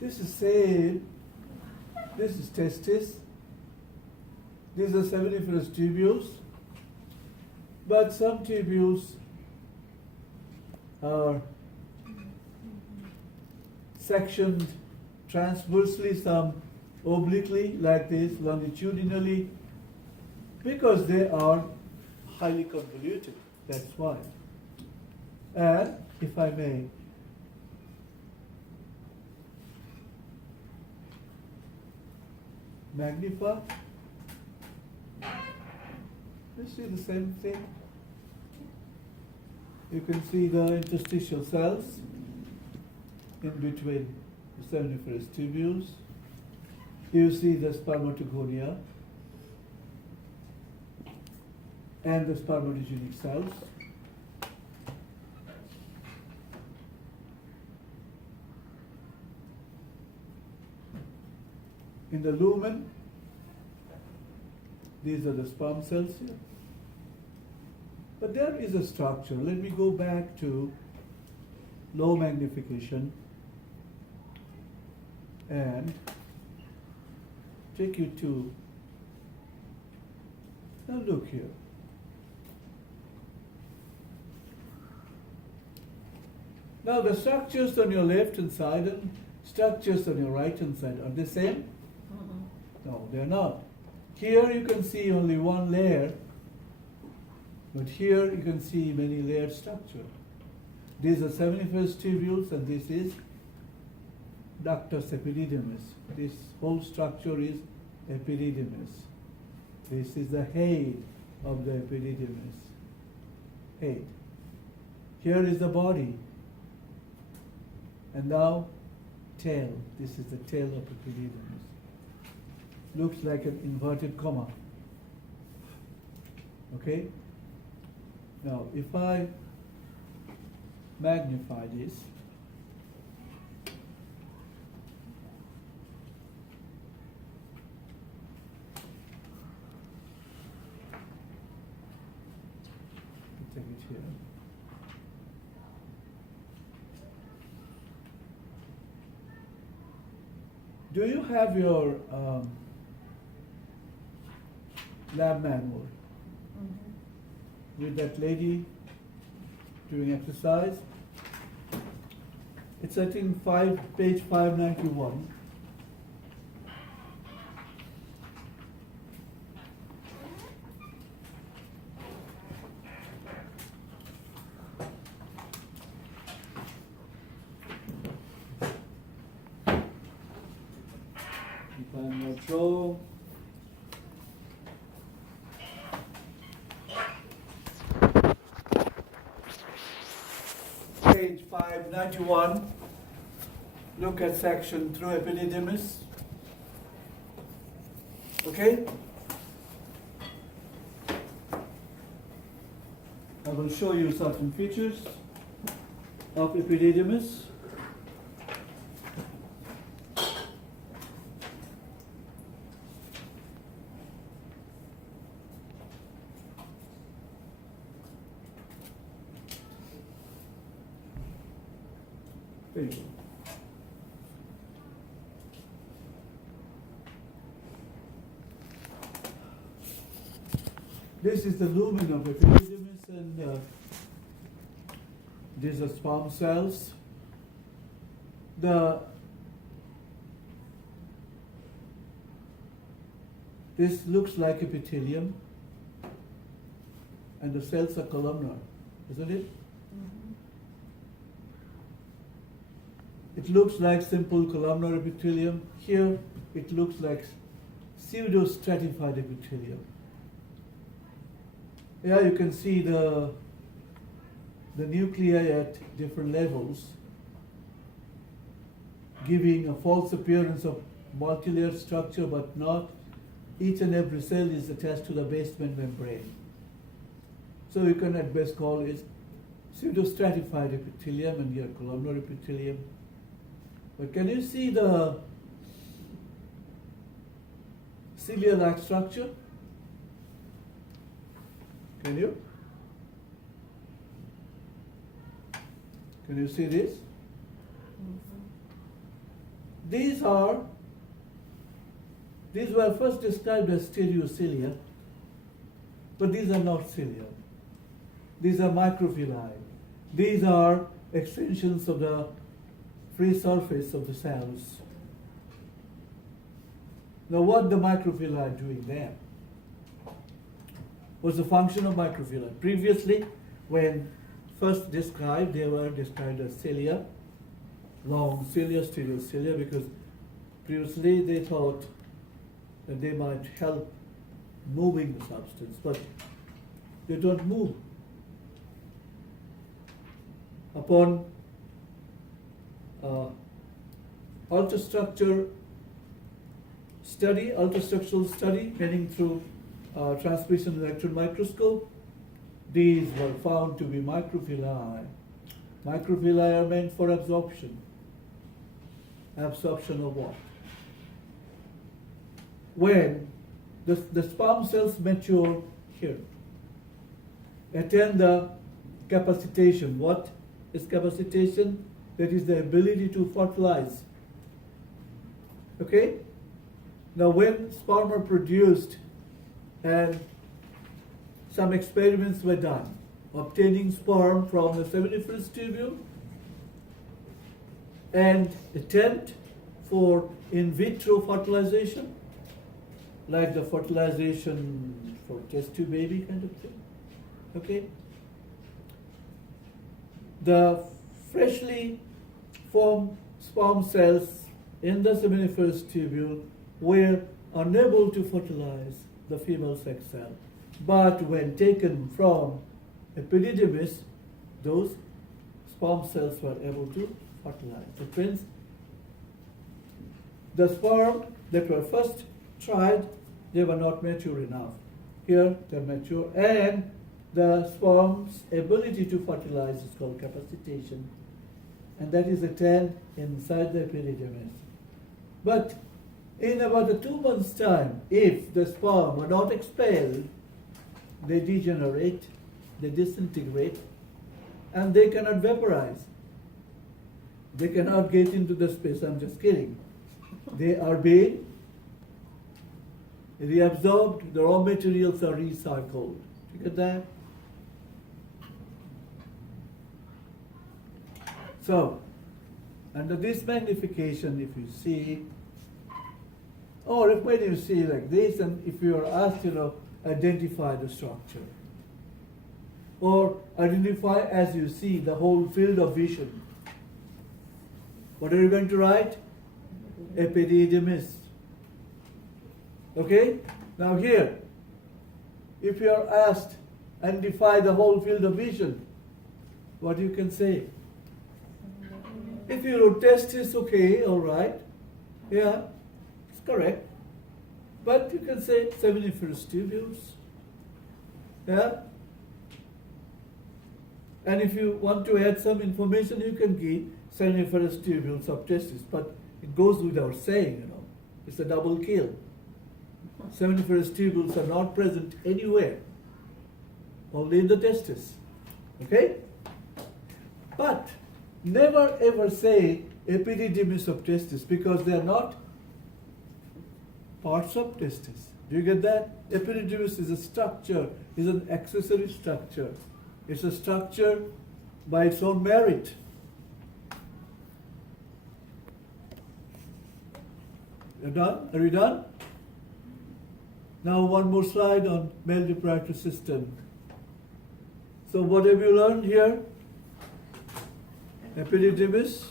This is same. This is testis. These are seminiferous tubules. But some tubules are sectioned transversely, some obliquely, like this, longitudinally, because they are highly convoluted. That's why. And if I may, magnify, you see the same thing. You can see the interstitial cells in between the seminiferous tubules. You see the spermatogonia and the spermatogenic cells. In the lumen, these are the sperm cells here. But there is a structure. Let me go back to low magnification and take you to, now look here. Now the structures on your left hand side and structures on your right hand side are the same? No, they're not. Here you can see only one layer, but here you can see many layered structure. These are seminiferous tubules and this is ductus epididymis. This whole structure is epididymis. This is the head of the epididymis. Head. Here is the body. And now tail. This is the tail of epididymis. Looks like an inverted comma. Okay? Now, if I magnify this, take it here. Do you have your lab manual with that lady doing exercise? It's I think page 591. If I'm not wrong. Page 591, look at section through epididymis. Okay? I will show you certain features of epididymis. This is the lumen of epididymis, and these are sperm cells. This looks like epithelium, and the cells are columnar, isn't it? It looks like simple columnar epithelium. Here, it looks like pseudo-stratified epithelium. Yeah, you can see the nuclei at different levels, giving a false appearance of multilayered structure, but not. Each and every cell is attached to the basement membrane. So you can at best call it pseudo-stratified epithelium and here columnar epithelium. But can you see the cilia-like structure? Can you? Can you see this? these were first described as stereocilia, but these are not cilia. These are microvilli. These are extensions of the free surface of the cells. Now, what the microvilli are doing there? Was the function of microvilli. Previously, when first described, they were described as cilia, long cilia, stereocilia, because previously they thought that they might help moving the substance, but they don't move. Upon ultrastructural study, meaning through transmission electron microscope, these were found to be microvilli. Microvilli are meant for absorption. Absorption of what? When the sperm cells mature here, attain the capacitation. What is capacitation? That is the ability to fertilize. Okay? Now when sperm are produced and some experiments were done, obtaining sperm from the seminiferous tubule and attempt for in vitro fertilization, like the fertilization for test tube baby kind of thing. Okay? The freshly formed sperm cells in the seminiferous tubule were unable to fertilize the female sex cell. But when taken from epididymis, those sperm cells were able to fertilize. That means the sperm that were first tried, they were not mature enough. Here they're mature, and the sperm's ability to fertilize is called capacitation, and that is attained inside the epididymis. But in about a 2 months' time, if the sperm are not expelled, they degenerate, they disintegrate, and they cannot vaporize. They cannot get into the space. I'm just kidding. They are being reabsorbed, the raw materials are recycled. You get that? So, under this magnification, if you see, or if when you see like this, and if you are asked, identify the structure, or identify as you see the whole field of vision, what are you going to write? Epididymis. Okay? Now here, if you are asked, identify the whole field of vision, what you can say? If your test is okay, all right, yeah, it's correct. But you can say seminiferous tubules, yeah. And if you want to add some information, you can give seminiferous tubules of testis, but it goes without saying, it's a double kill. Seminiferous tubules are not present anywhere, only in the testis, okay? But never ever say epididymis of testis, because they are not parts of testis. Do you get that? Epididymis is a structure, is an accessory structure. It's a structure by its own merit. You're done? Are you done? Now one more slide on male reproductive system. So what have you learned here? Epididymis,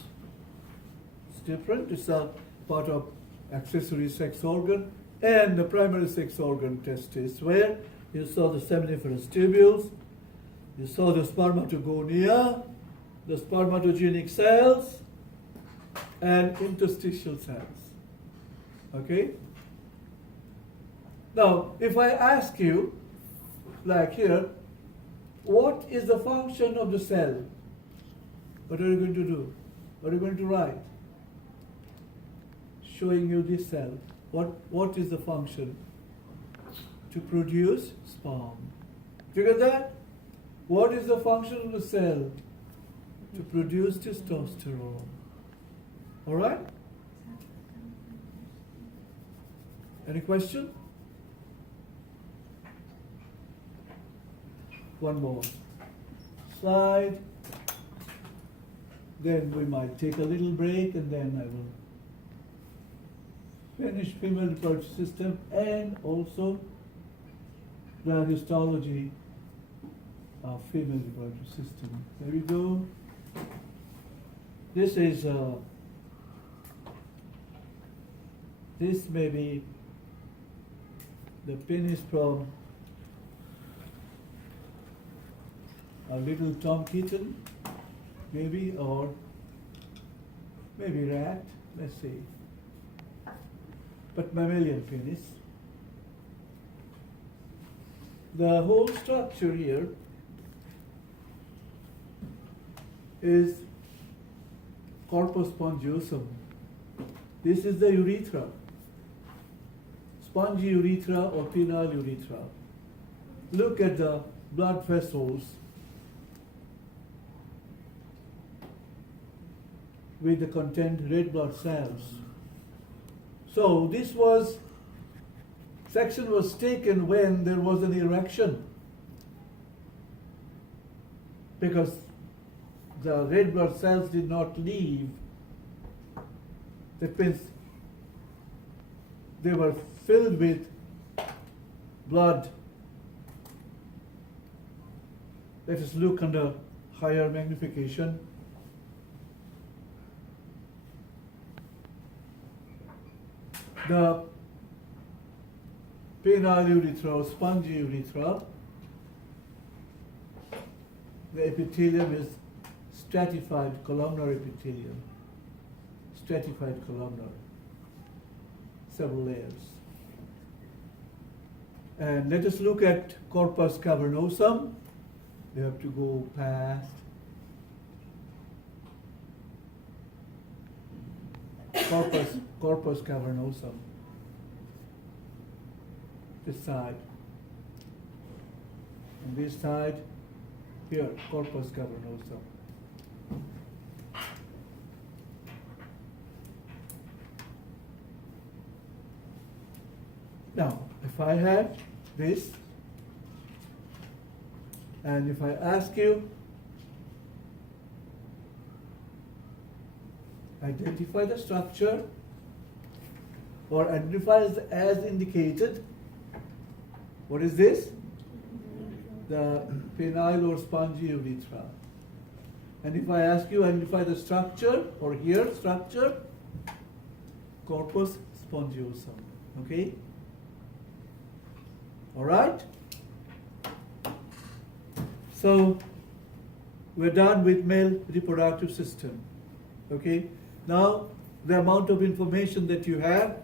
it's different. It's a part of accessory sex organ, and the primary sex organ testis, where you saw the seminiferous tubules, you saw the spermatogonia, the spermatogenic cells, and interstitial cells. Okay? Now, if I ask you, like here, what is the function of the cell? What are you going to do? What are you going to write? Showing you this cell. What is the function? To produce sperm. Do you get that? What is the function of the cell? To produce testosterone. Alright? Any question? One more slide. Then we might take a little break, and then I will finish female reproductive system and also the histology of female reproductive system. There we go. This is this may be the penis from a little Tom kitten, maybe, or maybe rat, let's see. But mammalian penis. The whole structure here is corpus spongiosum. This is the urethra, spongy urethra or penile urethra. Look at the blood vessels with the content red blood cells. So this section was taken when there was an erection, because the red blood cells did not leave. That means they were filled with blood. Let us look under higher magnification. The penile urethra or spongy urethra, the epithelium is stratified columnar epithelium, stratified columnar, several layers. And let us look at corpus cavernosum. We have to go past corpus cavernosum, this side, and this side here, corpus cavernosum. Now, if I have this, and if I ask you, identify the structure or identify as indicated, what is this? The penile or spongy urethra. And if I ask you identify the structure, or here structure, corpus spongiosum. Okay? All right? So we're done with male reproductive system. Okay? Now the amount of information that you have